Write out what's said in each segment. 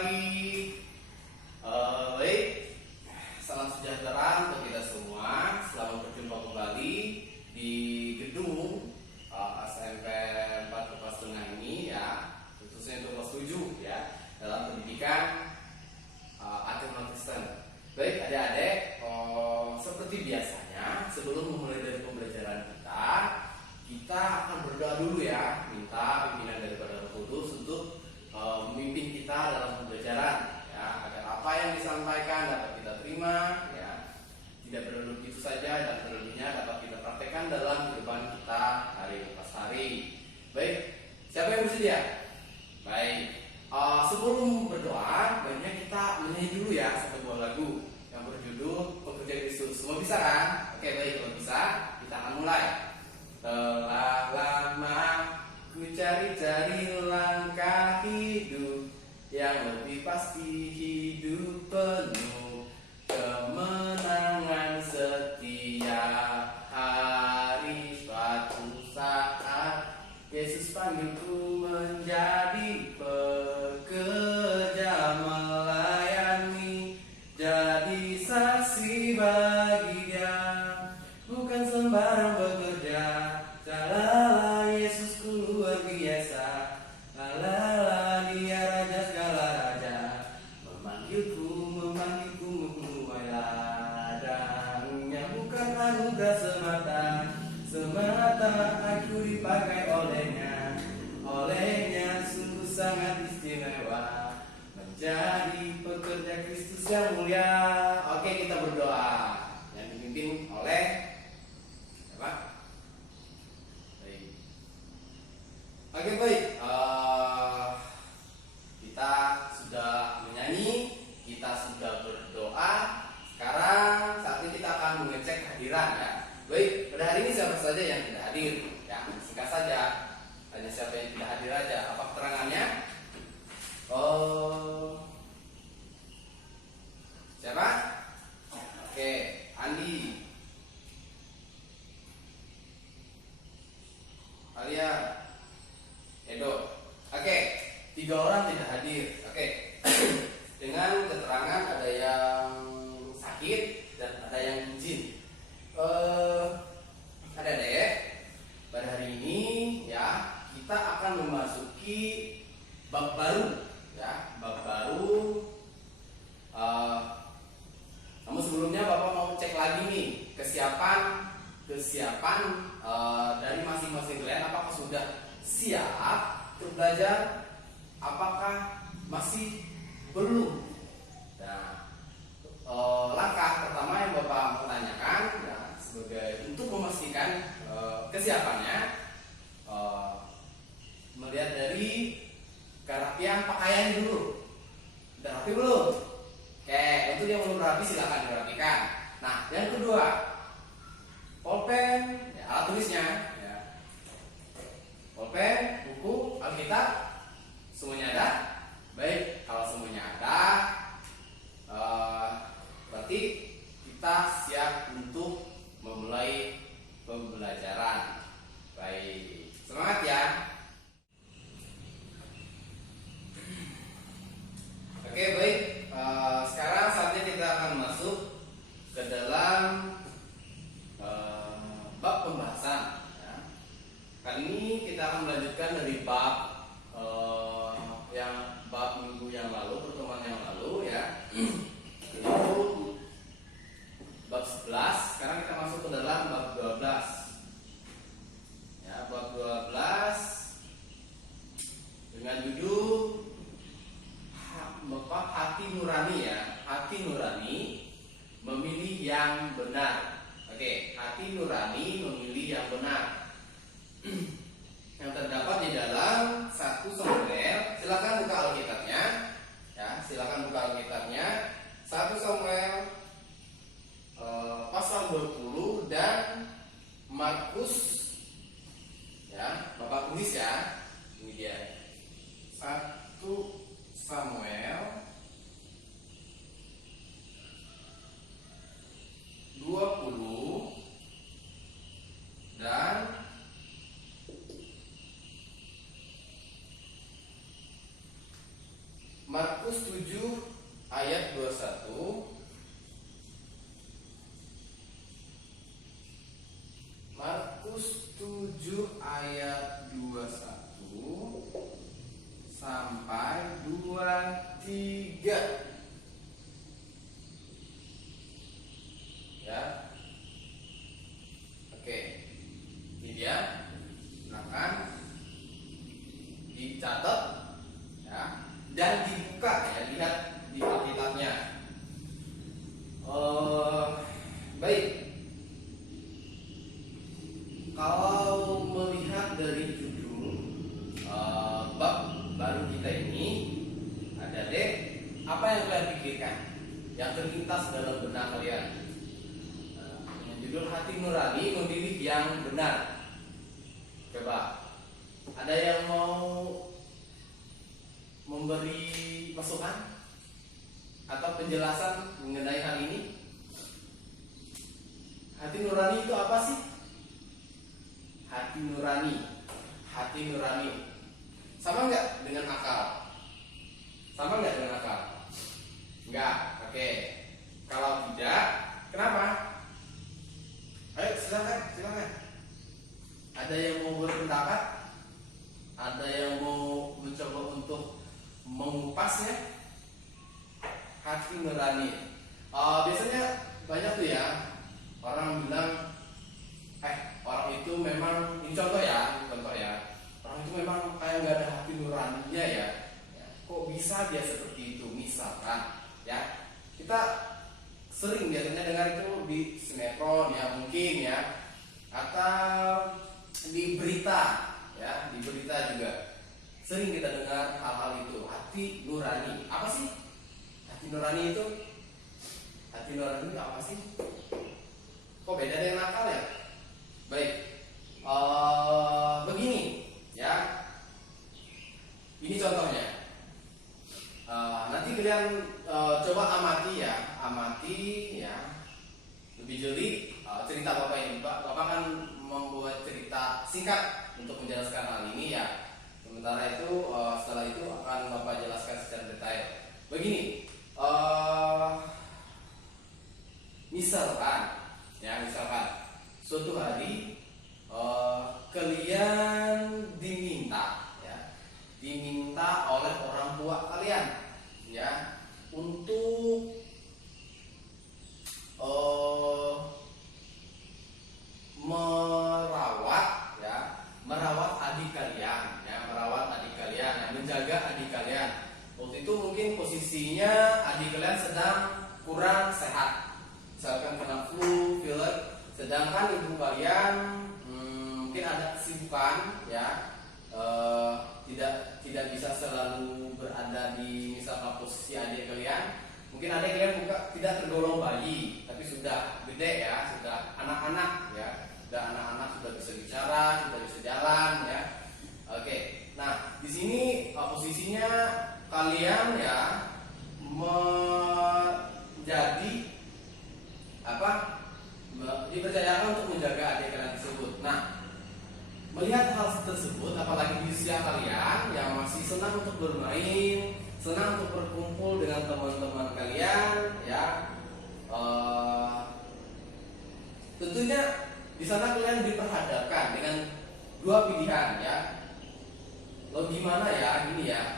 pagi. Baik, salam sejahtera untuk kita semua. Selamat berjumpa kembali di gedung SMP 4 kelas tengah ini ya, khususnya untuk kelas 7 ya, dalam pendidikan agama Kristen. Baik adik-adik, seperti biasanya sebelum memulai dari pembelajaran kita akan berdoa dulu ya, minta pimpinan daripada Roh Kudus untuk memimpin kita dalam pembelajaran ya, agar apa yang disampaikan dapat kita terima ya, tidak berlalu itu saja dan terlebihnya dapat kita praktekkan dalam kehidupan kita hari lepas hari. Baik, siapa yang bersedia? Baik, sebelum berdoa baiknya kita menyanyi dulu ya satu buah lagu yang berjudul Pekerja Kristus. Semua bisa kan? Oke, baik, kalau bisa kita akan mulai. Telah lama ku cari-cari langkah hidup yang lebih pasti, hidup penuh kemenangan setiap hari. Suatu saat Yesus panggilku menjadi pekerja melayani, jadi saksi bagi Dia, bukan sembarang bekerja. Lalala, Yesusku luar biasa. Lalala, Dia raja segala raja. Memanggilku menuai ladangnya, bukan anugerah semata. Semata aku dipakai olehnya sungguh sangat istimewa, menjadi pekerja Kristus yang mulia. Oke, kita berdoa yang dipimpin oleh siapa? Oke, baik, kita sudah menyanyi, kita sudah berdoa. Sekarang saatnya kita akan mengecek kehadiran ya. Baik, pada hari ini siapa saja yang tidak hadir ya, singkat saja, hanya siapa yang tidak hadir aja. Apa keterangannya? Siapa? Oke, Andi, Alia, Edo. Oke, 3 orang tidak hadir. Oke. Dengan keterangan ada yang sakit dan ada yang izin. Ada deh. Pada hari ini ya, kita akan memasuki bab baru ya, bab baru. Namun sebelumnya Bapak mau cek lagi nih kesiapan dari masing-masing kalian, apakah sudah siap untuk belajar, apakah masih belum. Nah, langkah pertama yang Bapak mau tanyakan ya, sebagai untuk memastikan kesiapannya, melihat dari kerapian pakaian dulu. Udah rapi belum? Oke, untuk yang belum rapi silakan dirapikan. Nah, yang kedua, pulpen, ya, alat tulisnya, ya. Pulpen, buku, Alkitab, semuanya ada. Baik, kalau semuanya ada, berarti kita siap untuk memulai pembelajaran. Baik, semangat ya. Oke, baik. Sekarang saatnya kita akan masuk ke dalam bab pembahasan ya. Kali ini kita akan melanjutkan dari bab minggu yang lalu, pertemuan yang lalu ya, itu bab 11. Sekarang kita masuk ke dalam bab 12 ya, bab 12 dengan judul hati nurani ya, hati nurani memilih yang benar. Oke, hati nurani memilih yang benar. Yang terdapat di dalam 1 Samuel. Silakan buka Alkitabnya. Ya, silakan buka Alkitabnya. 1 Samuel pasal 20 dan Markus. Ya, Bapak tulis ya. Ini dia. 1 Samuel 20 dan Markus 7 ayat 21. Markus 7 ayat 21 sampai 23. Ya. Oke. Ini dia. Silakan dicatat ya dan dibuka ya, lihat di Alkitabnya. Baik. Kalau melihat dari judul bab baru kita ini, ada deh apa yang kalian pikirkan, yang terlintas dalam benak kalian. Dengan judul hati nurani memilih yang benar. Coba, ada yang mau memberi masukan atau penjelasan mengenai hal ini? Hati nurani itu apa sih? Hati nurani, hati nurani, sama nggak dengan akal? Sama nggak dengan akal? Enggak, oke. Kalau tidak, kenapa? Ayo silakan, silakan. Ada yang mau berpendapat? Ada yang mau mencoba untuk mengupasnya? Hati nurani. Biasanya banyak tuh ya orang bilang, orang itu memang, ini contoh ya, orang itu memang kayak nggak ada hati nuraninya ya. Kok bisa dia seperti itu? Misalkan, ya, kita sering biasanya dengar itu di sinetron ya, mungkin ya, atau di berita ya, di berita juga sering kita dengar hal-hal itu. Hati nurani, apa sih hati nurani itu? Hati nurani itu apa sih? Kok beda dengan akal ya? Baik, begini ya, ini contohnya. Nanti kalian coba amati ya, lebih jeli cerita bapak ini. Bapak kan membuat cerita singkat untuk menjelaskan hal ini ya. Sementara itu setelah itu akan bapak jelaskan secara detail. Begini, misalkan suatu hari kalian diminta oleh orang tua kalian ya untuk merawat adik kalian ya, menjaga adik kalian. Waktu itu mungkin posisinya adik kalian sedang kurang sehat, misalkan kena flu, pilek, sedangkan ibu kalian mungkin ada kesibukan ya, tidak bisa selalu berada di misalkan posisi adik kalian. Mungkin adik kalian tidak tergolong bayi, tapi sudah gede ya, sudah anak-anak ya, sudah bisa bicara, sudah bisa jalan ya. Oke, nah di sini posisinya kalian ya menjadi dipercayakan untuk menjaga adik kalian tersebut. Nah, melihat hal tersebut, apalagi di usia kalian yang masih senang untuk bermain, senang untuk berkumpul dengan teman-teman kalian, ya, tentunya di sana kalian diperhadapkan dengan dua pilihan, ya. Lo gimana ya, ini ya?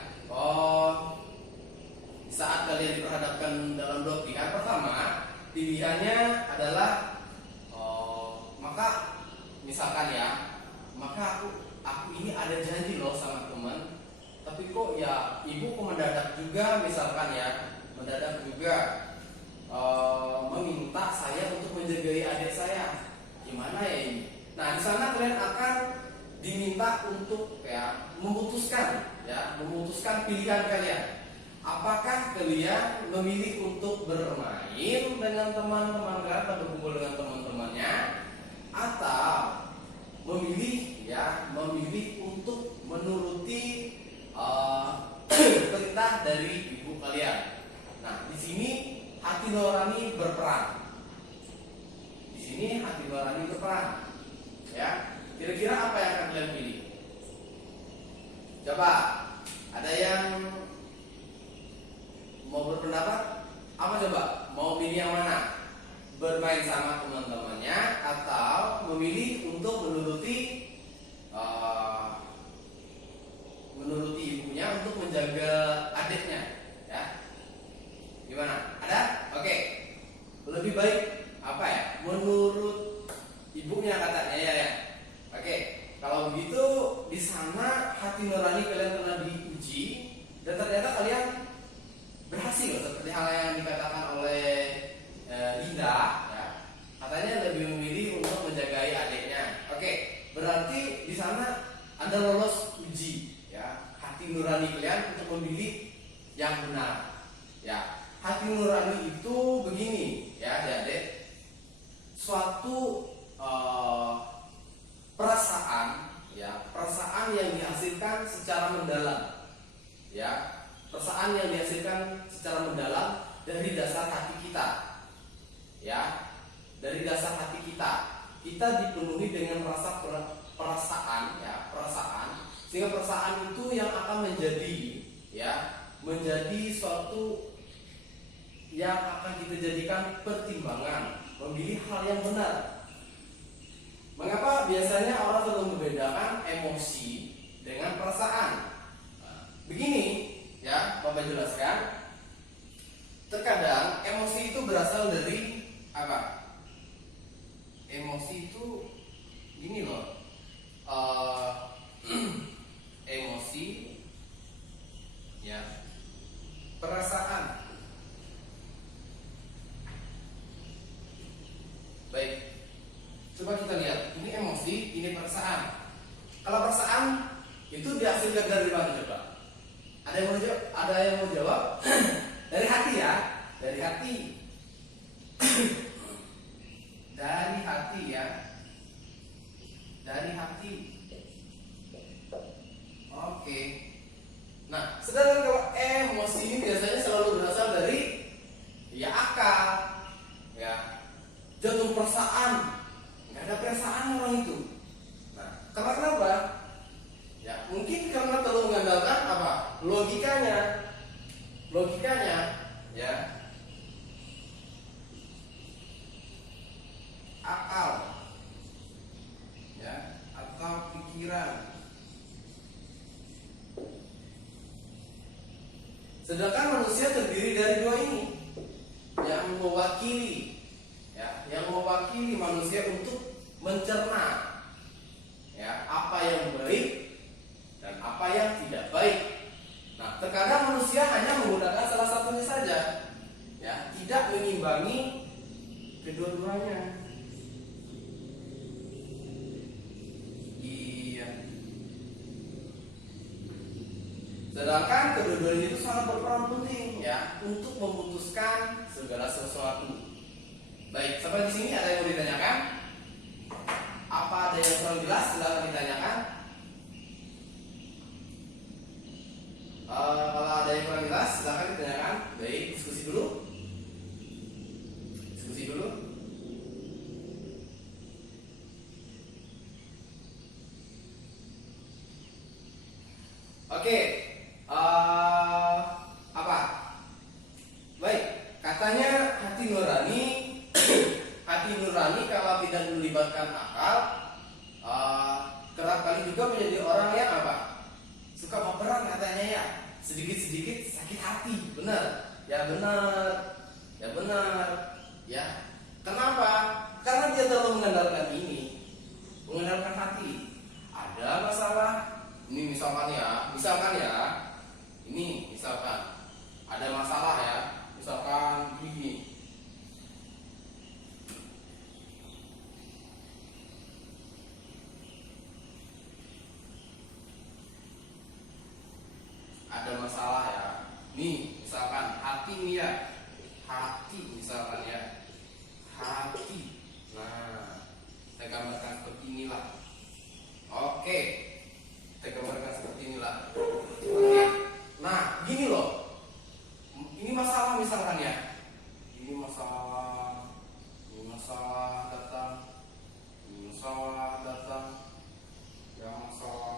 Saat kalian diperhadapkan dalam dua pilihan, pertama pilihannya adalah maka misalkan ya, maka aku ini ada janji loh sama teman, tapi kok ya ibu kok mendadak juga, misalkan ya, meminta saya untuk menjagai adik saya, gimana ya ini? Nah, di sana kalian akan diminta untuk ya memutuskan pilihan kalian. Apakah kalian memilih untuk bermain dengan teman-teman kalian atau berkumpul dengan teman-temannya, atau memilih untuk menuruti perintah dari ibu kalian? Nah, di sini hati nurani berperan. Ya, kira-kira apa yang akan kalian pilih? Coba, ada yang yang benar. Ya, hati nurani itu begini, ya, Adik. Suatu perasaan, ya, perasaan yang dihasilkan secara mendalam, ya, perasaan yang dihasilkan secara mendalam dari dasar hati kita, ya, dari dasar hati kita dipenuhi dengan rasa perasaan, ya, perasaan, sehingga perasaan itu yang akan menjadi, ya, menjadi suatu yang akan kita jadikan pertimbangan memilih hal yang benar. Mengapa biasanya orang selalu membedakan emosi dengan perasaan? Begini, ya, Bapak jelaskan. Terkadang emosi itu berasal dari apa? Emosi itu gini loh. Emosi, ya, perasaan. Baik, coba kita lihat. Ini emosi, ini perasaan. Kalau perasaan itu dihasilkan dari mana coba? Ada yang mau jawab? Dari hati, ya, dari hati. Dari hati, ya, dari hati. Oke. Nah, sedangkan kalau emosi ini biasanya selalu berasal dari, ya, akal, ya, jantung perasaan. Nggak ada perasaan orang itu. Nah, karena kenapa? Ya, mungkin karena terlalu mengandalkan apa? Logikanya, ya, akal, ya, atau pikiran. Sedangkan manusia terdiri dari dua ini yang mewakili, ya, yang mewakili manusia untuk mencerna, ya, apa yang baik dan apa yang tidak baik. Nah, terkadang manusia hanya menggunakan salah satunya saja, ya, tidak mengimbangi kedua-duanya. Iya. Sedangkan kedua-duanya itu sangat berperan penting, ya, untuk memutuskan segala sesuatu. Baik, sampai di sini ada yang mau ditanyakan? Apa ada yang kurang jelas? Silakan ditanyakan. Kalau ada yang kurang jelas, silakan ditanyakan. Baik, diskusi dulu. Oke, apa? Baik, katanya hati nurani. Hati nurani kalau tidak melibatkan akal, kerap kali juga menjadi orang yang apa? Suka baperan katanya, ya. Sedikit-sedikit sakit hati. Benar? Ya benar. Ya benar. Ya. Kenapa? Karena dia terlalu mengandalkan ini, mengandalkan hati. Ada masalah. Ini misalkan ya. Ini misalkan ada masalah, ya. Misalkan begini. Ada masalah, ya. Nih, misalkan hati nih, ya. Hati misalkan, ya. Hati. Nah, saya gambarkan seperti inilah. Oke. Saya gambarkan seperti inilah. Oke. Nah, gini loh. Ini masalah misalkan, ya. Ini masalah datang. Ini masalah datang. Ya, masalah.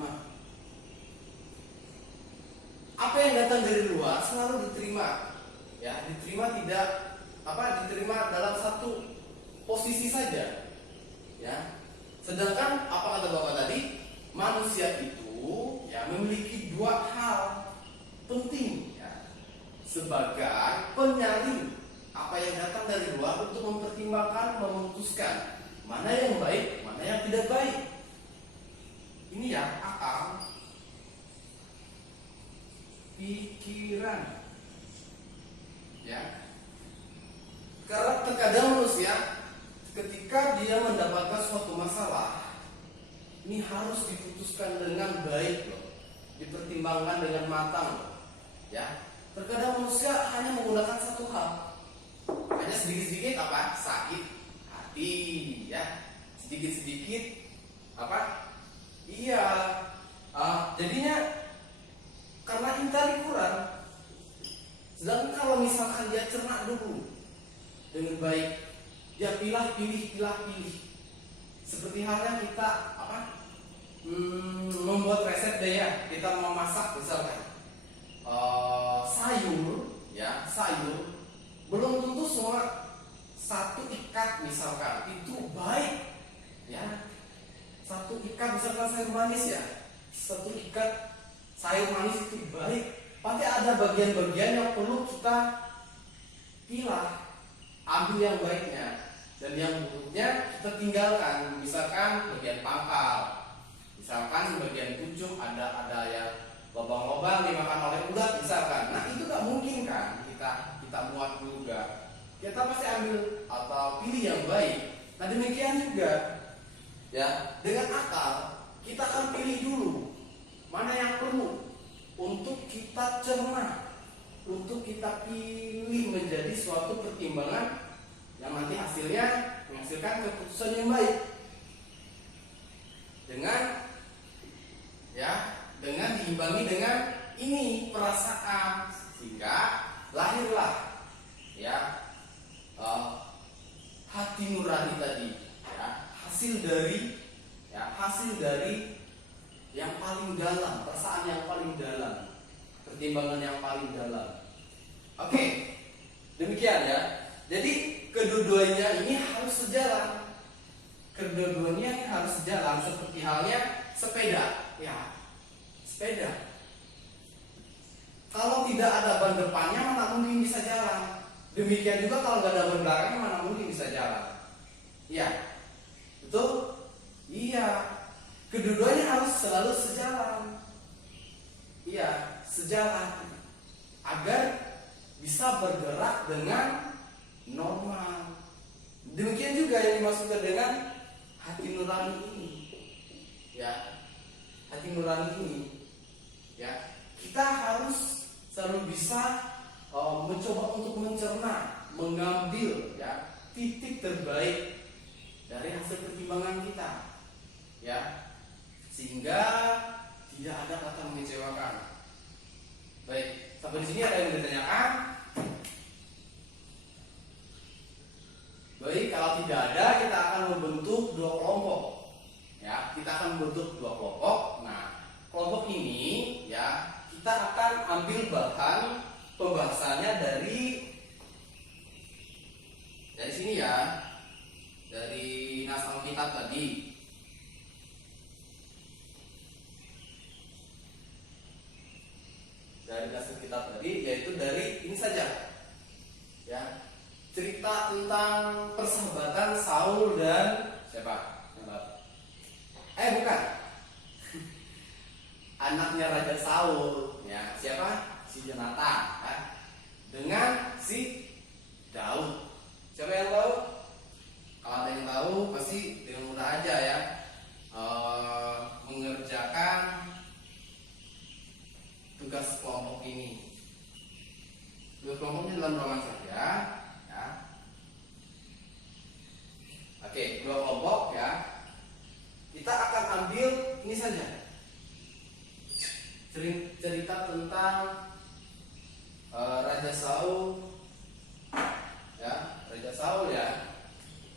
Nah, apa yang datang dari luar selalu diterima, ya, diterima dalam satu posisi saja, ya. Sedangkan apa kata Bapak tadi, manusia itu, ya, memiliki dua hal penting, ya, sebagai penyaring apa yang datang dari luar untuk mempertimbangkan, memutuskan mana yang baik, mana yang tidak baik. Ini, ya, akal, pikiran, ya. Karena terkadang manusia ketika dia mendapatkan suatu masalah, ini harus diputuskan dengan baik loh, dipertimbangkan dengan matang loh. Ya, terkadang manusia hanya menggunakan satu hal, hanya sedikit-sedikit apa? Sakit hati, ya, sedikit-sedikit apa? Iya, jadinya karena intari kurang. Sedangkan kalau misalkan dia cerna dulu dengan baik, dia pilih-pilih, seperti halnya kita apa? Membuat resep deh ya, kita mau masak misalkan sayur, ya sayur, belum tentu semua satu ikat misalkan itu baik, ya. Satu ikat misalkan sayur manis ya, satu ikat sayur manis itu baik. Pasti ada bagian-bagian yang perlu kita pilah, ambil yang baiknya, dan yang buruknya kita tinggalkan. Misalkan bagian pangkal, misalkan bagian pucuk ada yang lubang-lubang dimakan oleh ulat misalkan. Nah itu gak mungkin kan kita muat juga. Kita pasti ambil atau pilih yang baik. Nah demikian juga ya, dengan akal kita akan pilih dulu mana yang perlu untuk kita cerna, untuk kita pilih menjadi suatu pertimbangan yang nanti hasilnya menghasilkan keputusan yang baik. Dengan diimbangi dengan ini perasaan, sehingga lahirlah ya hati nurani tadi, ya, hasil dari yang paling dalam, perasaan yang paling dalam, pertimbangan yang paling dalam. Oke, demikian ya. Jadi kedua-duanya ini harus sejalan. Seperti halnya sepeda, ya. Sepeda. Kalau tidak ada ban depannya mana mungkin bisa jalan. Demikian juga kalau nggak ada ban belakangnya mana mungkin bisa jalan. Iya, betul? Iya. Kedua-duanya harus selalu sejalan. Iya, sejalan agar bisa bergerak dengan normal. Demikian juga yang dimaksudkan dengan hati nurani ini. Ya, hati nurani ini. Ya, kita harus selalu bisa mencoba untuk mencerna, mengambil ya titik terbaik dari hasil pertimbangan kita. Ya, sehingga tidak ada kata mengecewakan. Baik, sampai di sini ada yang ditanyakan? Baik, kalau tidak ada, kita akan membentuk dua kelompok. Ya, kita akan membentuk dua kelompok. Nah, kelompok ini ya kita akan ambil bahan pembahasannya dari sini ya, dari nas Alkitab tadi. Dari nas Alkitab tadi, yaitu dari ini saja, ya, cerita tentang persahabatan Saul dan siapa? Bukan. Anaknya Raja Saul, ya, siapa? Si Yonatan, ya, dengan si Daud. Siapa yang tahu? Kalau ada yang tahu, pasti dengan mudah aja ya mengerjakan tugas kelompok ini. Tugas kelompoknya dalam ruangan saja, ya. Oke, dua kelompok ya. Kita akan ambil ini saja. Cerita tentang Raja Saul, ya, Raja Saul ya.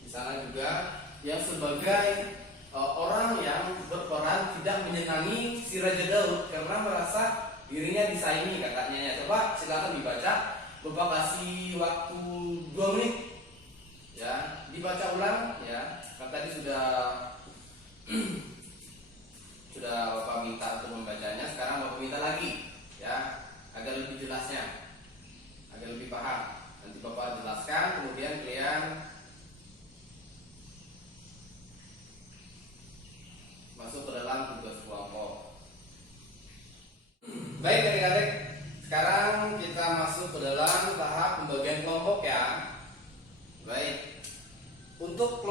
Di sana juga yang sebagai orang yang berperan tidak menyenangi si Raja Daud karena merasa dirinya disaingi katanya ya. Coba silakan dibaca. Bapak kasih waktu 2 menit, ya, dibaca ulang ya. Kan tadi sudah Bapak minta untuk membacanya, sekarang Bapak minta lagi ya, agar lebih jelasnya, agar lebih paham. Nanti Bapak jelaskan, kemudian kalian masuk ke dalam tugas kelompok. Baik adik-adik, sekarang kita masuk ke dalam tahap pembagian kelompok ya. Baik, untuk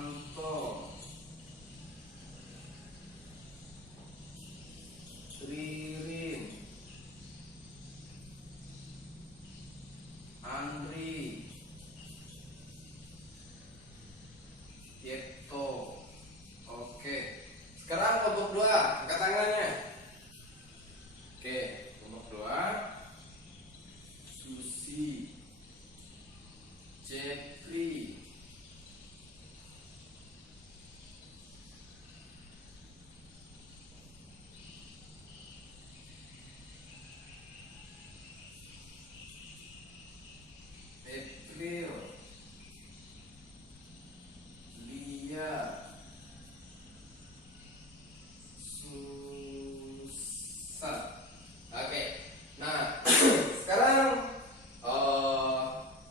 Anto, Ririn, Andri, Yekto. Oke. Sekarang kelompok 2, angkat tangannya. Oke, kelompok 2. Susi, Jeffrey, April, Lia, Susan. Oke. Nah, sekarang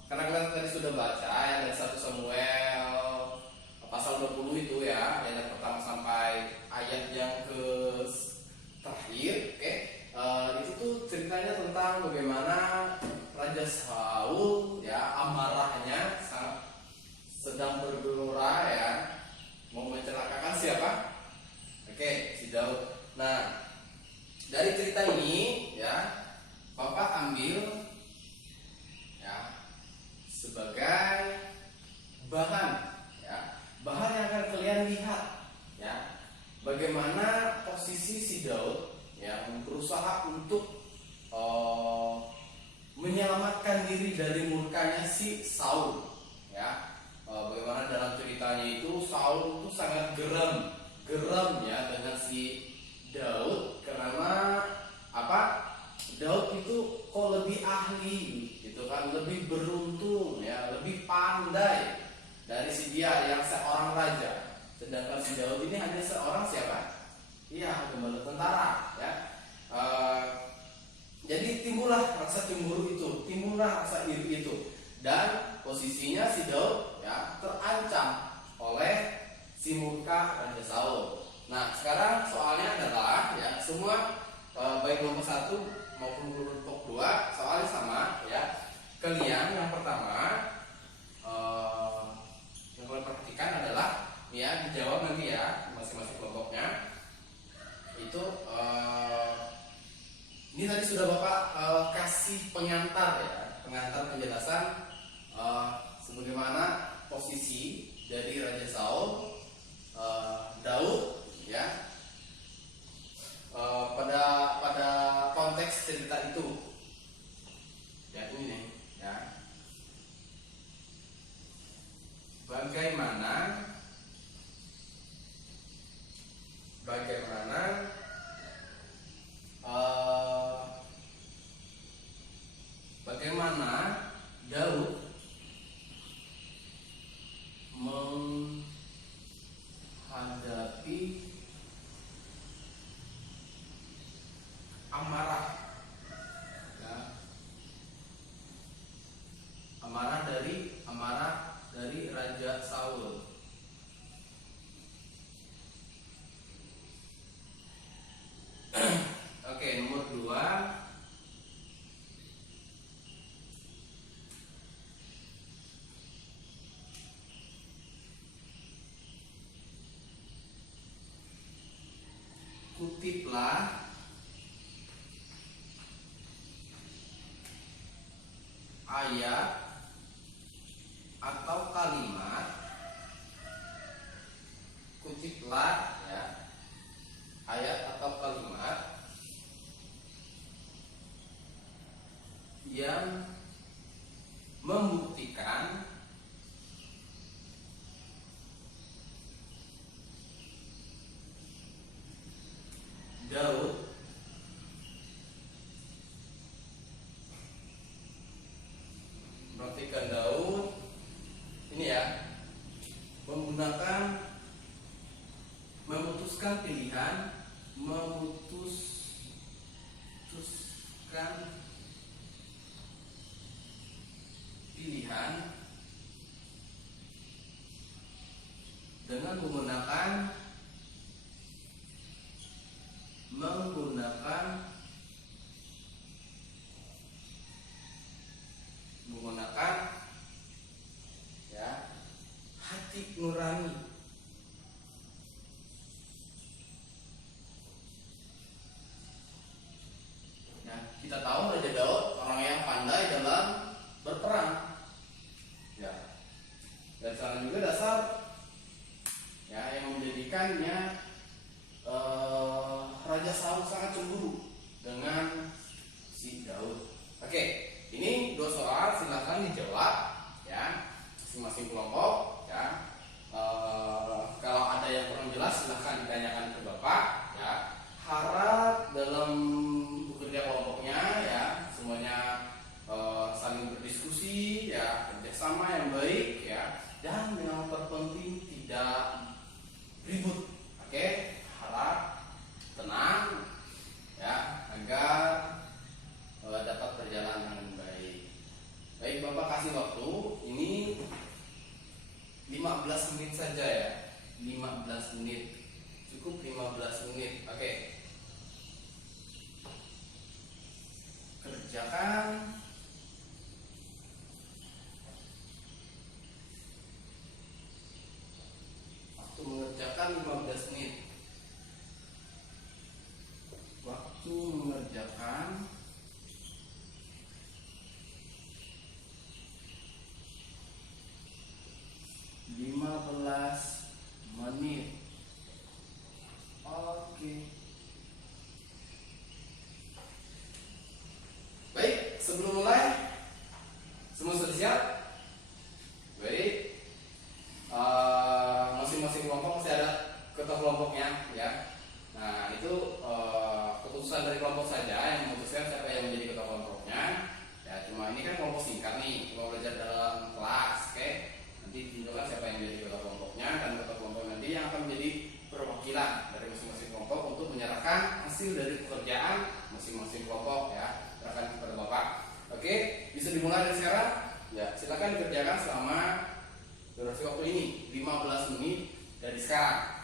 karena kita tadi sudah baca ya dari 1 Samuel pasal 20 itu ya, ayat pertama sampai ayat yang ke terakhir. Oke. Itu tuh ceritanya tentang bagaimana Raja Saul ya amarahnya sangat sedang bergelora ya, mau mencelakakan siapa? Oke, si Daud. Nah, dari cerita ini ya, Bapak ambil ya sebagai bahan ya, bahan yang akan kalian lihat ya, bagaimana posisi si Daud yang berusaha untuk menyelamatkan diri dari murkanya si Saul ya. Bagaimana dalam ceritanya itu Saul itu sangat geram ya dengan si Daud, karena apa? Daud itu kok lebih ahli gitu kan, lebih beruntung ya, lebih pandai dari si dia yang seorang raja, sedangkan si Daud ini hanya seorang siapa? Iya, gembala tentara ya. Jadi timbullah rasa cemburu itu, timbullah rasa iri itu, dan posisinya si Daud ya terancam oleh si murka Raja Saul. Nah, sekarang soalnya adalah ya semua baik kelompok 1 maupun kelompok 2 soalnya sama ya. Kalian yang pertama yang kalian perhatikan adalah ya dijawab nanti ya masing-masing kelompoknya itu. Ini tadi sudah Bapak kasih pengantar ya, pengantar penjelasan sebagaimana posisi dari Raja Saul, Daud ya, pada konteks cerita itu ya. Ini nih ya, bagaimana Daud menghadapi amarah ya, amarah dari Raja Saul. Oke, nomor 2. Kutiplah ayat atau kalimat, kutiplah ya ayat atau kalimat yang membuktikan Daud ini ya memutuskan pilihan dengan menggunakan ya hati hati nurani. Nah, kita tahu Raja Daud orang yang pandai dalam berperang. Ya. Dan sana juga dasar ya yang menjadikannya Raja Saul sangat cemburu dengan si Daud. Oke, ini 2 soal, silakan dijawab ya masing-masing kelompok ya. Kalau ada yang kurang jelas silahkan ditanyakan ke Bapak ya. Harap dalam bekerja kelompoknya ya semuanya saling berdiskusi ya, kerjasama yang baik ya, dan yang terpenting tidak ribut. Oke, harap tenang ya agar dapat berjalan dengan baik. Baik, Bapak kasih waktu ini 15 menit saja ya. 15 menit. Cukup 15 menit. Oke. Kerjakan. Waktu mengerjakan 15 menit. Waktu mengerjakan 15 menit. Oke. Baik, sebelum mulai semua sudah siap? Baik. Masing-masing kelompok masih ada ketua kelompoknya ya. Nah, itu keputusan dari kelompok saja yang memutuskan siapa yang menjadi ketua kelompoknya. Ya, cuma ini kan kelompok singkat nih, cuma belajar dalam kelas, oke? Nanti ditunjukkan siapa yang menjadi ketua kelompoknya, dan ketua kelompok nanti yang akan menjadi perwakilan dari masing-masing kelompok untuk menyerahkan hasil dari pekerjaan masing-masing kelompok ya. Serahkan kepada Bapak. Oke, bisa dimulai dari sekarang. Ya, silakan dikerjakan selama durasi waktu ini 15 menit dari sekarang.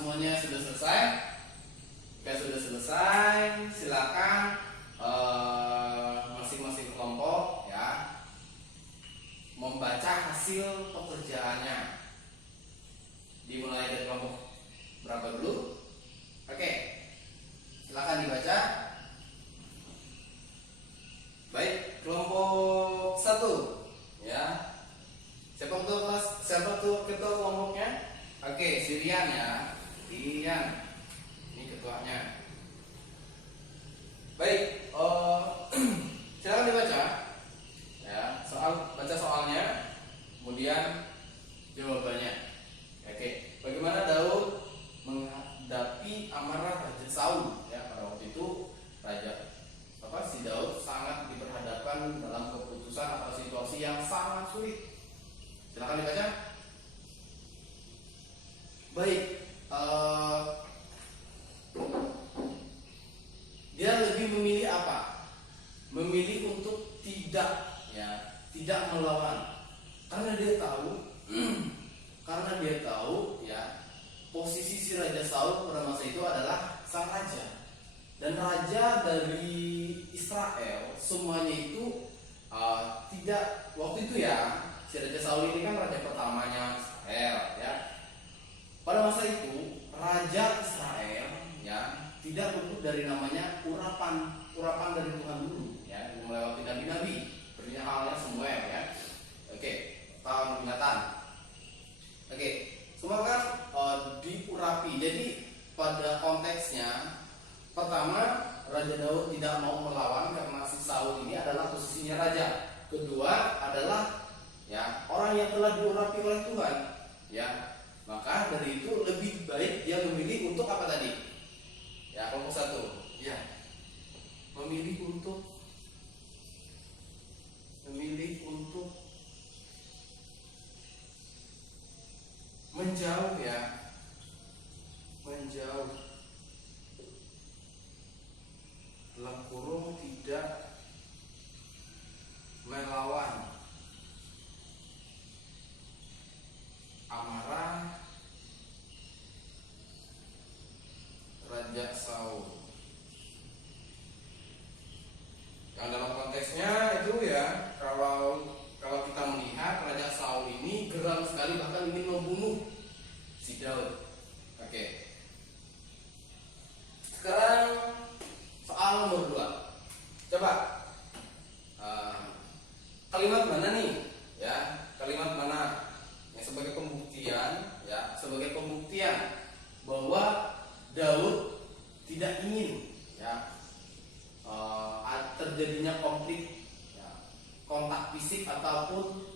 Semuanya sudah selesai. Jika sudah selesai, silakan masing-masing kelompok ya membaca hasil pekerjaannya. Dimulai dari kelompok berapa dulu? Oke, silakan dibaca. Baik, kelompok 1 ya. Siapa tuh ketua kelompoknya? Oke, si Rian ya. Rian, ini ketuanya. Baik, silakan dibaca. Ya, baca soalnya, kemudian jawabannya. Oke, bagaimana Daud menghadapi amarah Raja Saul? Ya, pada waktu itu si Daud sangat diperhadapkan dalam keputusan atau situasi yang sangat sulit. Silakan dibaca. Baik. Dia lebih memilih apa? Memilih untuk tidak melawan, karena dia tahu si Raja Saul ini kan raja pertamanya Israel ya. Pada masa itu raja Israel ya tidak luput dari namanya urapan dari Tuhan dulu ya, melewati nabi-nabi seperti halnya Samuel ya. Oke, tahun Nathan. Oke, semua kan diurapi. Jadi pada konteksnya pertama, Raja Daud tidak mau melawan karena si Saul ini adalah posisinya raja. Kedua adalah ya orang yang telah diurapi oleh Tuhan ya. Maka dari itu lebih baik dia memilih untuk apa tadi? Ya, kelompok satu. Ya. Memilih untuk menjauh ya. Menjauh. Dalam kurung tidak melawan amarah Raja Saul. Yang dalam konteksnya itu ya, kalau kita melihat Raja Saul ini geram sekali, bahkan ingin membunuh si Daud. Oke. Sekarang soal nomor 2. Coba kalimat mana nih? Ya, kalimat mana yang sebagai pembuktian ya, sebagai pembuktian bahwa Daud tidak ingin ya terjadinya konflik ya, kontak fisik ataupun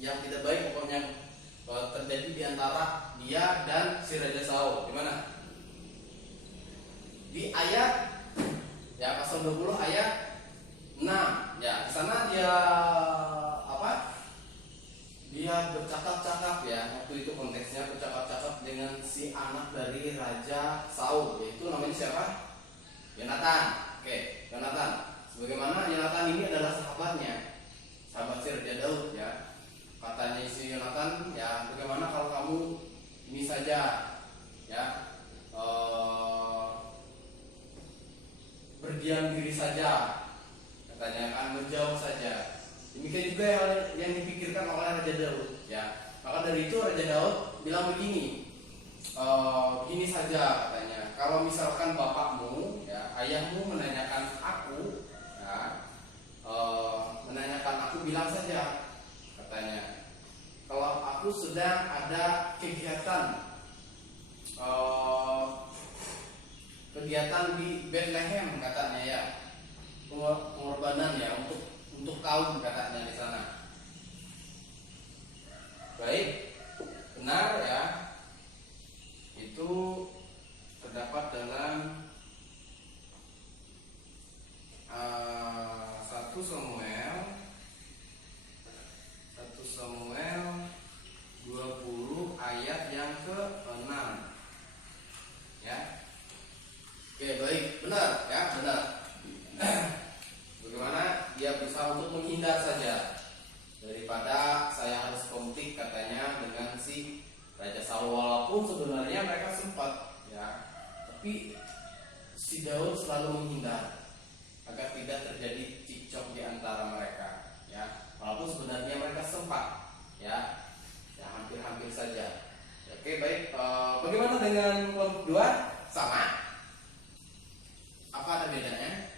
yang tidak baik pokoknya terjadi di antara dia dan si Raja Saul. Gimana? Di ayat ya pasal 20 ayat 6 ya, di sana dia apa? Dia bercakap-cakap ya, waktu itu konteksnya bercakap-cakap dengan si anak dari Raja Saul, yaitu namanya siapa? Yonatan. Oke, Yonatan. Sebagaimana Yonatan ini adalah sahabatnya, sahabat si Raja Daud ya. Katanya si Yonatan ya, bagaimana kalau kamu ini saja ya, berdiam diri saja, katanya kan, menjauh saja. Demikian juga yang dipikirkan oleh Raja Daud ya. Maka dari itu Raja Daud bilang begini, gini saja katanya, kalau misalkan bapakmu ya, ayahmu menanyakan aku ya, menanyakan aku, bilang saja katanya, kalau aku sedang ada kegiatan di Bethlehem katanya ya, pengorbanan ya untuk kaum katanya di sana. Baik, benar ya. Itu terdapat dalam 1 Samuel 20 ayat yang ke-6 ya. Oke, baik, benar ya, benar. Bagaimana dia berusaha untuk menghindar saja daripada saya harus konflik katanya dengan si Raja Saul, walaupun sebenarnya mereka sempat ya, tapi si Daud selalu menghindar agar tidak terjadi cekcok di antara mereka ya, walaupun sebenarnya mereka sempat ya hampir-hampir saja. Oke, baik. Bagaimana dengan kelompok 2? Sama? Apa ada bedanya?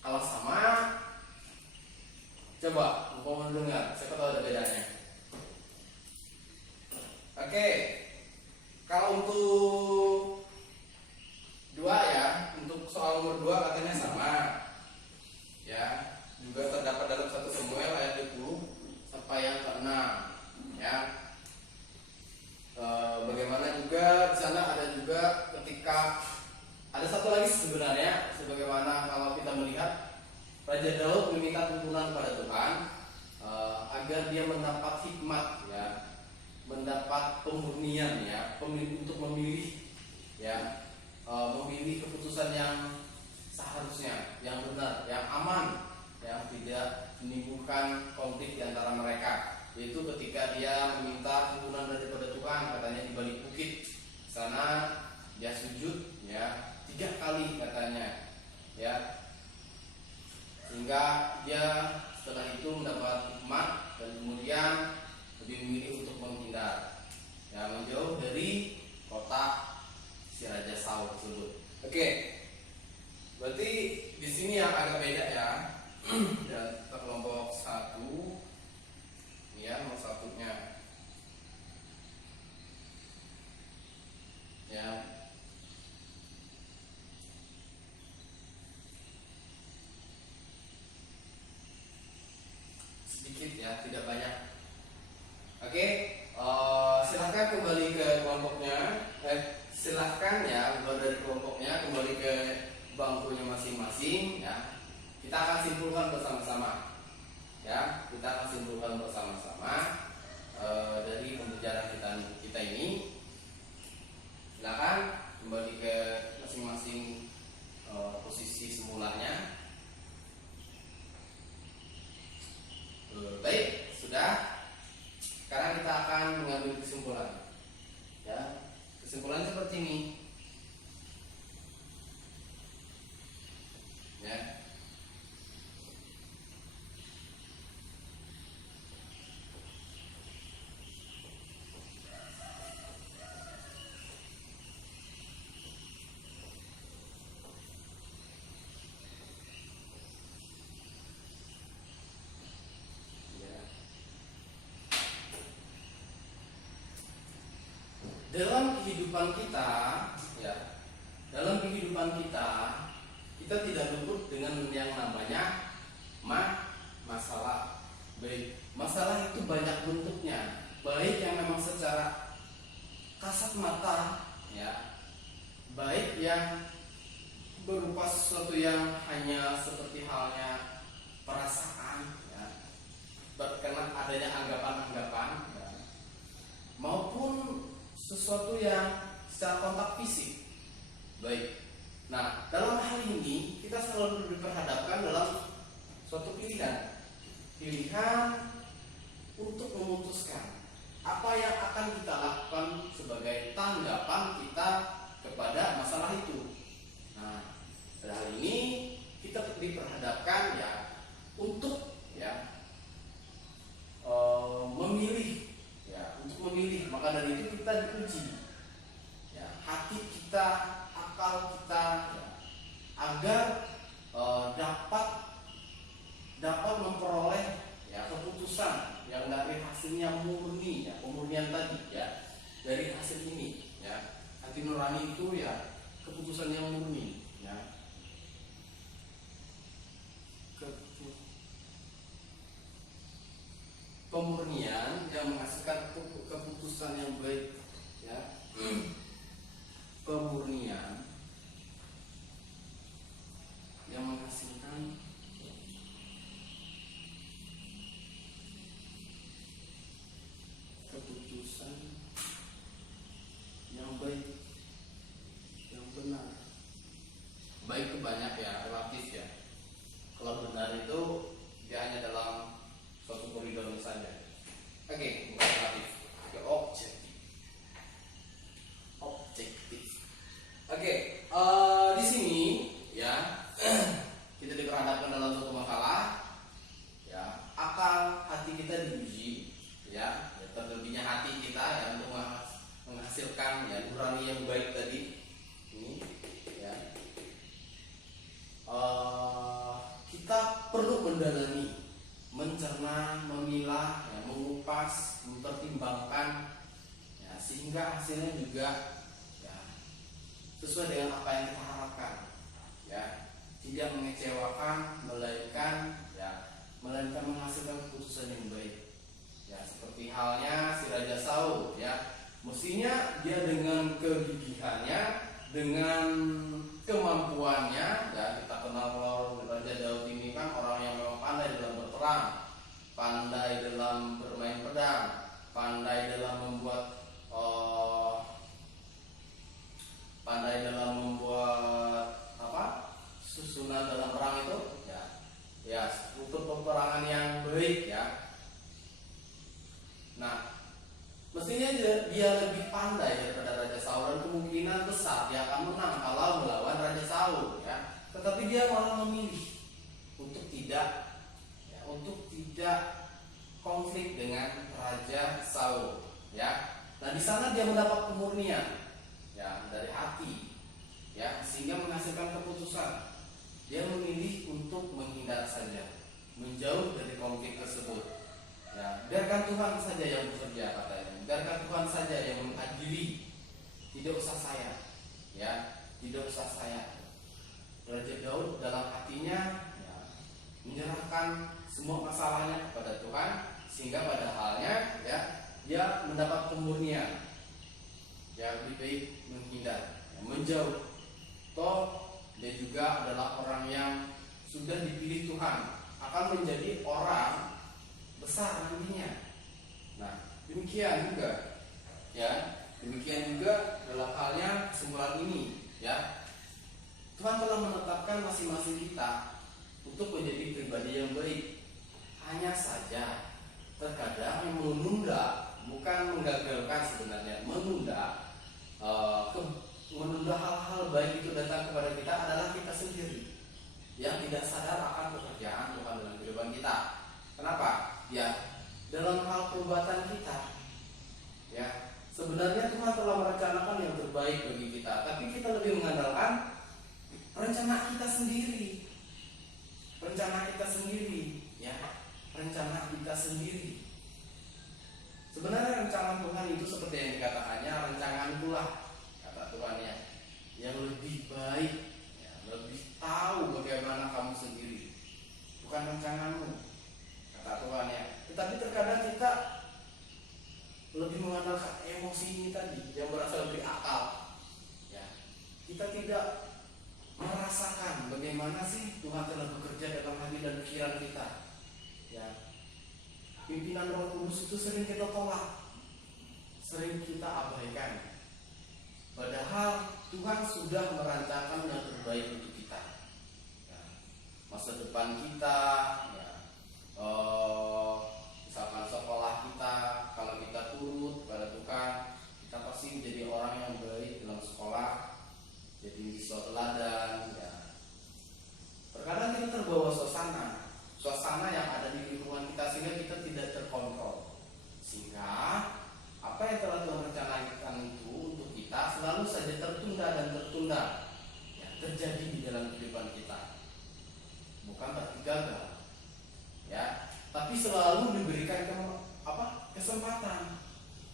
Kalau sama, coba mau mendengar, siapa tahu ada bedanya. Oke, kalau untuk 2 ya, untuk soal nomor 2 katanya sama ya, juga terdapat dalam 1 Samuel ayat 20 sampai yang ke-6 ya. Bagaimana juga di sana ada juga ketika ada satu lagi sebenarnya, sebagaimana kalau kita melihat Raja Daud meminta tuntunan pada Tuhan agar dia mendapat hikmat ya, mendapat pemurnian ya, untuk memilih ya, memilih keputusan yang seharusnya, yang benar, yang aman, yang tidak menimbulkan konflik di antara mereka. Yaitu ketika dia meminta tuntunan daripada Tuhan, katanya di balik bukit sana dia sujud ya 3 kali katanya ya. sehingga dia setelah itu mendapat hikmat dan kemudian lebih memilih untuk menghindar, ya, menjauh dari kota si Raja Saul tersebut. Oke, berarti di sini yang agak beda ya. Dan kelompok 1, ya, nomor 1-nya, ya. Sedikit ya, tidak banyak. Oke, silahkan kembali ke kelompoknya. Silahkan ya, keluar dari kelompoknya, kembali ke bangkunya masing-masing. Ya, kita akan simpulkan bersama-sama. Ya, kita akan simpulkan bersama-sama dari pembicaraan kita ini. Silahkan kembali ke masing-masing posisi semulanya. Baik, sudah. Sekarang kita akan mengambil kesimpulan. Ya, kesimpulan seperti ini. Ya. Dalam kehidupan kita, ya, dalam kehidupan kita tidak luput dengan yang namanya masalah. Baik, masalah itu banyak bentuknya, baik yang memang secara kasat mata, ya, baik yang berupa sesuatu yang hanya seperti halnya perasaan, ya, berkenan adanya anggapan-anggapan, ya, maupun sesuatu yang secara kontak fisik. Baik. Nah, dalam hal ini kita selalu diperhadapkan dalam suatu pilihan untuk memutuskan apa yang akan kita lakukan sebagai tanggapan kita kepada masalah itu. Nah, pada hal ini kita diperhadapkan ya untuk ya memilih. Untuk memilih, maka dari itu kita diuji, ya, hati kita, akal kita, ya, agar dapat memperoleh ya keputusan yang dari hasilnya murni, ya, pemurnian tadi, ya, dari hasil ini, ya, hati nurani itu ya keputusan yang murni, ya. Pemurnian yang menghasilkan keputusan yang baik, ya. Pemurnian yang menghasilkan keputusan yang baik, yang benar. Baik itu banyak ya, relatif ya. Kalau benar itu dia hanya dalam suatu koridor saja. Oke, bukan relatif, ke objektif. Oke, di sini ya kita diperhadapkan dalam suatu masalah, ya, akal hati kita diuji, ya, terlebihnya hati kita ya untuk menghasilkan ya nurani yang baik tadi ini, ya. Kita perlu mendalami, mencerna, memilah, ya, mengupas, mempertimbangkan, ya, sehingga hasilnya juga ya sesuai dengan apa yang kita harapkan, ya, tidak mengecewakan, melainkan menghasilkan keputusan yang baik, ya, seperti halnya si Raja Saul, ya, mestinya dia dengan kegigihannya, dengan kemampuannya, ya, kita kenal Raja Daud ini kan orang yang memang pandai dalam berperang, pandai dalam bermain pedang, pandai dalam membuat susunan dalam perang itu, ya untuk peperangan yang baik, ya. Nah, mestinya dia lebih pandai daripada Raja Saul dan kemungkinan besar dia akan menang kalau melawan Raja Saul, ya. Tetapi dia malah memilih untuk tidak tidak konflik dengan Raja Saul, ya. Nah, di sana dia mendapat kemurnian, ya, dari hati, ya, sehingga menghasilkan keputusan. Dia memilih untuk menghindar saja, menjauh dari konflik tersebut. Ya, biarkan Tuhan saja yang bekerja, katanya. Biarkan Tuhan saja yang mengadili. Tidak usah saya, ya, tidak usah saya. Raja Daud dalam hatinya, ya, menyerahkan semua masalahnya kepada Tuhan, sehingga pada halnya, ya, dia mendapat kemurnian. Ya, lebih baik menghindar, ya, menjauh. Toh dia juga adalah orang yang sudah dipilih Tuhan, akan menjadi orang besar nantinya. Nah, demikian juga, ya, demikian juga dalam halnya kesimpulan ini, ya. Tuhan telah menetapkan masing-masing kita untuk menjadi pribadi yang baik. Hanya saja terkadang yang menunda, bukan menggagalkan sebenarnya, menunda hal-hal baik itu datang kepada kita adalah kita sendiri yang tidak sadar akan pekerjaan Tuhan dalam kehidupan kita. Kenapa? Ya, dalam hal perbuatan kita, ya, sebenarnya Tuhan telah merencanakan yang terbaik bagi kita, tapi kita lebih mengandalkan rencana kita sendiri, ya, rencana kita sendiri. Sebenarnya rencana Tuhan itu seperti yang dikatakannya, rancangan itulah, kata Tuhan, ya, yang lebih baik, ya, lebih tahu bagaimana kamu sendiri, bukan rancanganmu, kata Tuhan, ya. Tetapi terkadang kita lebih mengandalkan emosi ini tadi yang berasal dari akal, ya. Kita tidak merasakan bagaimana sih Tuhan telah bekerja dalam hati dan pikiran kita, ya. Pimpinan Roh Kudus itu sering kita tolak, sering kita abaikan, padahal Tuhan sudah merancangkan yang terbaik untuk kita, ya. Masa depan kita, ya, misalkan sekolah kita, kalau kita turut pada Tuhan, kita pasti menjadi orang yang baik dalam sekolah, jadi siswa teladan, ya. Terkadang kita terbawa suasana yang ada di lingkungan kita, sehingga kita tidak terkontrol, sehingga apa yang telah Tuhan rencanakan itu untuk kita selalu saja tertunda, ya, terjadi di dalam kehidupan kita. Bukan berarti gagal, ya, tapi selalu diberikan kesempatan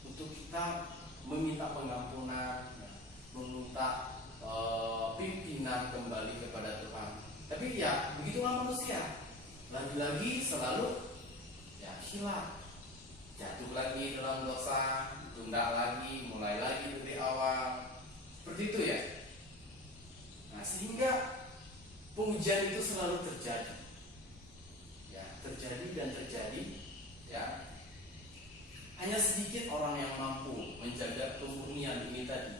untuk kita meminta pengampunan, ya, meminta pimpinan kembali kepada Tuhan. Tapi ya, begitulah manusia. Lagi-lagi selalu, ya, hilang, jatuh lagi dalam dosa, tunda lagi, mulai lagi dari awal, seperti itu, ya. Nah, sehingga pengujian itu selalu terjadi, ya, terjadi, ya. Hanya sedikit orang yang mampu menjaga kemurnian ini tadi,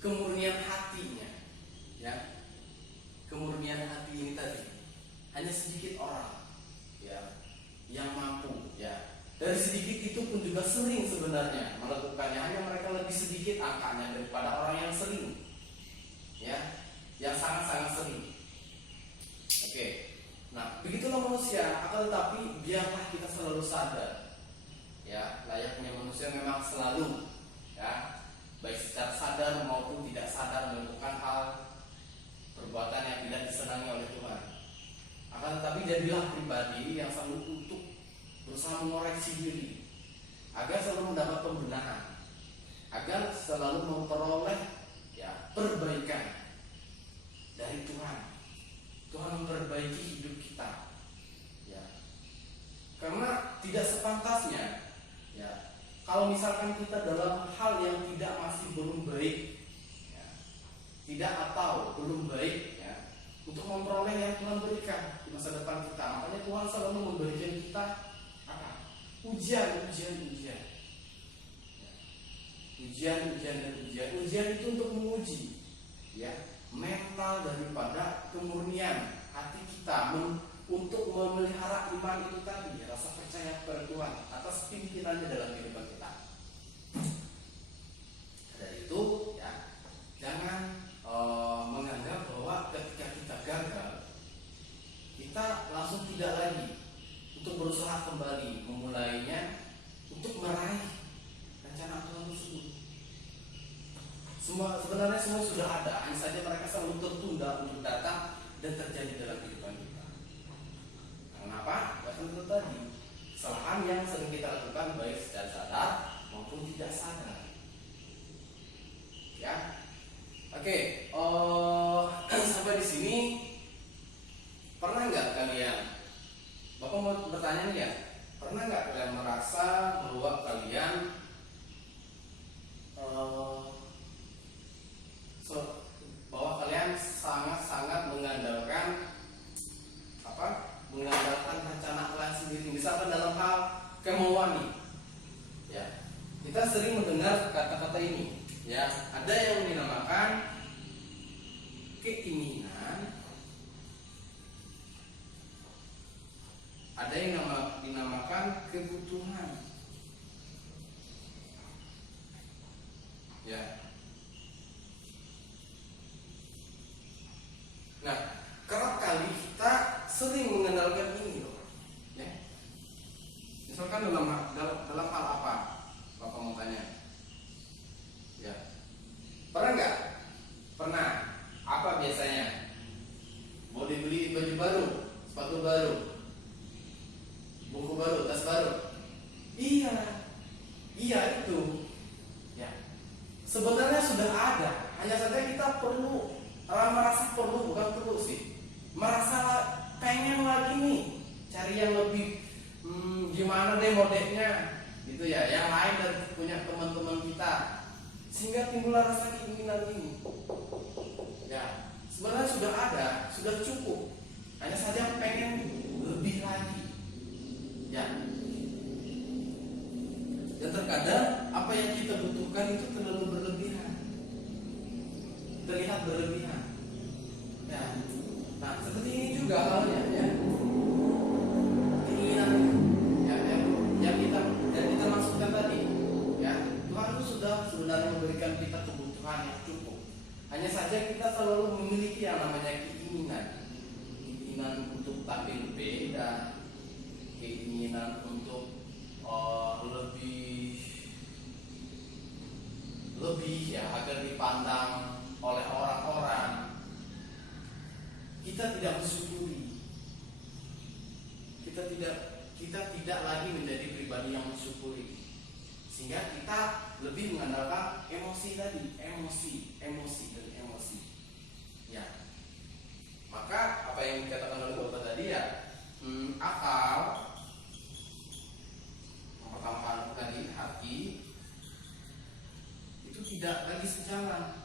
kemurnian hatinya, ya, kemurnian hati ini tadi. Hanya sedikit orang, ya, yang mampu, ya. Dari sedikit itu pun juga sering sebenarnya melakukannya, hanya mereka lebih sedikit angkanya daripada orang yang sering, ya, yang sangat-sangat sering. Oke, nah, begitulah manusia. Akan tetapi biarlah kita selalu sadar, ya, layaknya manusia memang selalu, ya, baik secara sadar maupun tidak sadar melakukan hal perbuatan yang tidak disenangi oleh Tuhan. Akan tetapi jadilah pribadi yang selalu untuk berusaha mengoreksi diri, agar selalu mendapat pembenaran, agar selalu memperoleh, ya, perbaikan dari Tuhan. Tuhan memperbaiki hidup kita, ya. Karena tidak sepantasnya, ya, kalau misalkan kita dalam hal yang belum baik, ya, tidak atau belum baik, ya, untuk memperoleh yang Tuhan berikan di masa depan kita. Makanya Tuhan selalu memberikan kita apa? Ujian. Ujian itu untuk menguji, ya, mental daripada kemurnian hati kita untuk memelihara iman itu tadi, ya, rasa percaya kepada Tuhan atas pimpinannya dalam kehidupan kita. Dari itu, ya, jangan menganggap bahwa ketika kita gagal, kita langsung tidak lagi, untuk berusaha kembali memulainya, untuk meraih rencana Tuhan tersebut. Sebenarnya semua sudah ada, hanya saja mereka selalu tertunda untuk datang dan terjadi dalam kehidupan kita. Kenapa? Ya tentu tadi kesalahan yang sering kita lakukan baik secara sadar maupun tidak sadar. Ya, oke. Sampai di sini pernah nggak kalian? Bapak mau bertanya nih ya, pernah nggak kalian merasa bahwa kalian bahwa kalian sangat-sangat mengandalkan rencana kalian sendiri, misalkan dalam hal kemauan nih, ya kita sering mendengar kata-kata ini, ya ada yang dinamakan keinginan, ada yang dinamakan kebutuhan, ya. Nah, kerap kali kita sering mengandalkan ini loh, ya. Misalkan dalam hal apa? Bapak mau tanya, ya. Pernah nggak? Pernah. Apa biasanya? Mau dibeli baju baru, sepatu baru, buku baru, tas baru. Iya itu. Ya. Sebenarnya sudah ada, hanya saja kita perlu merasa perlu, bukan perlu sih, merasa pengen lagi nih, cari yang lebih gimana deh modelnya gitu ya, yang lain dari punya teman-teman kita, sehingga timbullah rasa keinginan ini. Ya, sebenarnya sudah ada, sudah cukup, hanya saja pengen lebih lagi. Ya, dan terkadang apa yang kita butuhkan itu terlalu berlebihan, terlihat berlebihan. Ya, nah seperti ini juga halnya, ya. Keinginan yang kita maksudkan tadi, ya. Tuhan itu sudah sebenarnya memberikan kita kebutuhan yang cukup. Hanya saja kita selalu memiliki yang namanya keinginan untuk tampil beda, keinginan untuk lebih ya, agar dipandang oleh orang-orang. Kita tidak mensyukuri. Kita tidak lagi menjadi pribadi yang mensyukuri. Sehingga kita lebih mengandalkan emosi tadi, emosi. Ya. Maka apa yang dikatakan oleh Bapak tadi ya, akal, pertama tadi hati itu tidak lagi sejalan.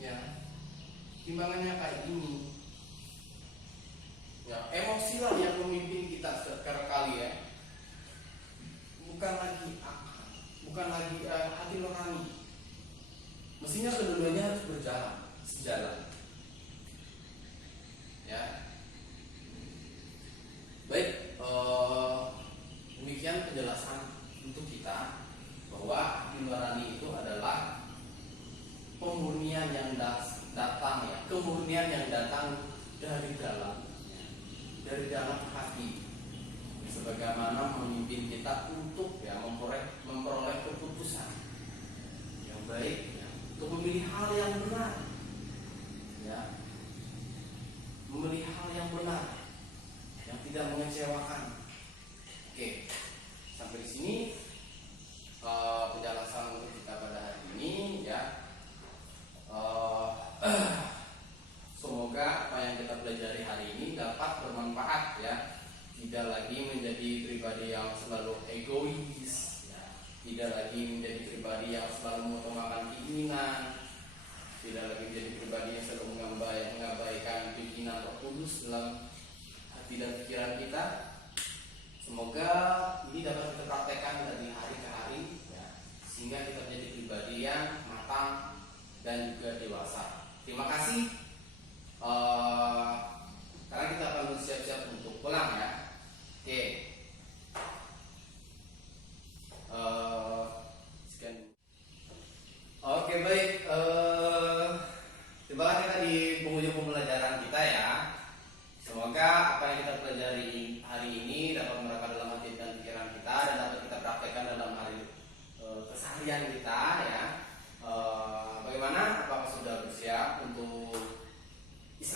Ya, timbangannya kayak ini. Ya, emosilah yang memimpin kita sekarang kali ya. Bukan lagi akal, bukan lagi hati nurani. Mestinya keduanya harus sejalan. Ya. Baik, demikian penjelasan untuk kita bahwa hati nurani itu adalah kemurnian yang datang ya, kemurnian yang datang dari dalam hati, sebagaimana memimpin kita untuk ya memperoleh keputusan yang baik, ya, untuk memilih hal yang benar, ya, memilih hal yang benar yang tidak mengecewakan. Oke, sampai di sini penjelasan untuk kita pada hari ini, ya. Semoga apa yang kita pelajari hari ini dapat bermanfaat, ya. Tidak lagi menjadi pribadi yang selalu egois, ya. Tidak lagi menjadi pribadi yang selalu mengutamakan keinginan, tidak lagi menjadi pribadi yang selalu mengabaikan keinginan Roh Kudus dalam hati dan pikiran kita. Semoga ini dapat kita praktekkan dari hari ke hari, ya, sehingga kita menjadi pribadi yang matang dan juga dewasa. Terima kasih. Karena kita akan bersiap-siap untuk pulang, ya. Oke. Sekian. Oke, baik. Tiba kita di penghujung pembelajaran.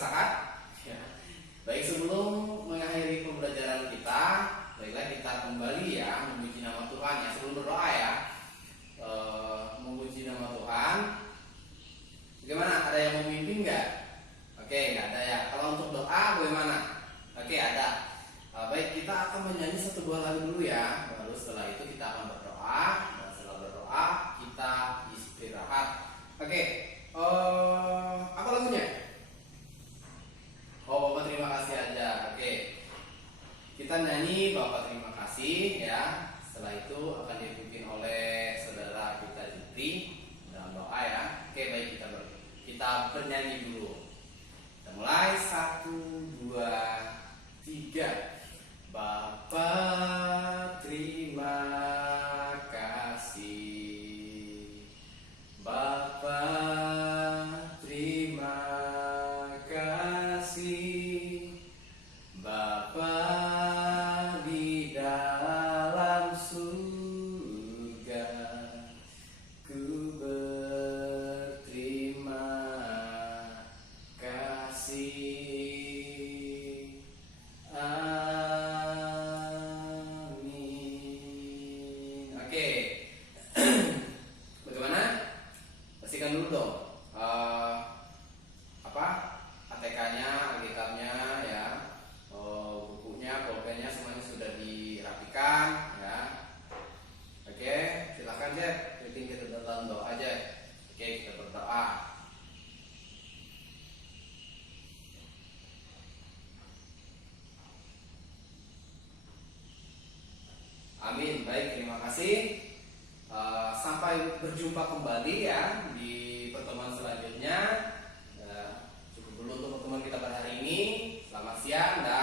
istirahat. Ya. Baik, sebelum mengakhiri pembelajaran kita, baiklah kita kembali ya memuji nama Tuhan ya. Sebelum berdoa ya, memuji nama Tuhan. Bagaimana? Ada yang mau memimpin nggak? Oke, nggak ada ya. Kalau untuk doa bagaimana? Oke, ada. Baik, kita akan menyanyi satu buah lagu dulu ya. Baru setelah itu kita akan berdoa. Dan setelah berdoa kita istirahat. Oke, apa lagunya? Oh, Bapak terima kasih aja. Oke, kita nyanyi Bapak terima kasih ya. Setelah itu akan dipimpin oleh saudara kita Jutri dalam doa ya. Oke, baik, kita bernyanyi dulu. Kita mulai 1, 2, 3. Bapa terima kasih. Bapa terima kasih. Bapa di dalam surga, ku berterima kasih. Amin. Oke. Bagaimana? Pastikan dulu dong. ATK-nya, Alkitabnya ya, bukunya, pulpennya semuanya sudah dirapikan ya. Oke, silakan Jeff. Jadi kita dalam doa aja. Oke, kita berdoa. Amin. Baik, terima kasih. Sampai berjumpa kembali ya di pertemuan selanjutnya. Cukup dulu untuk pertemuan kita pada hari ini. Selamat siang dan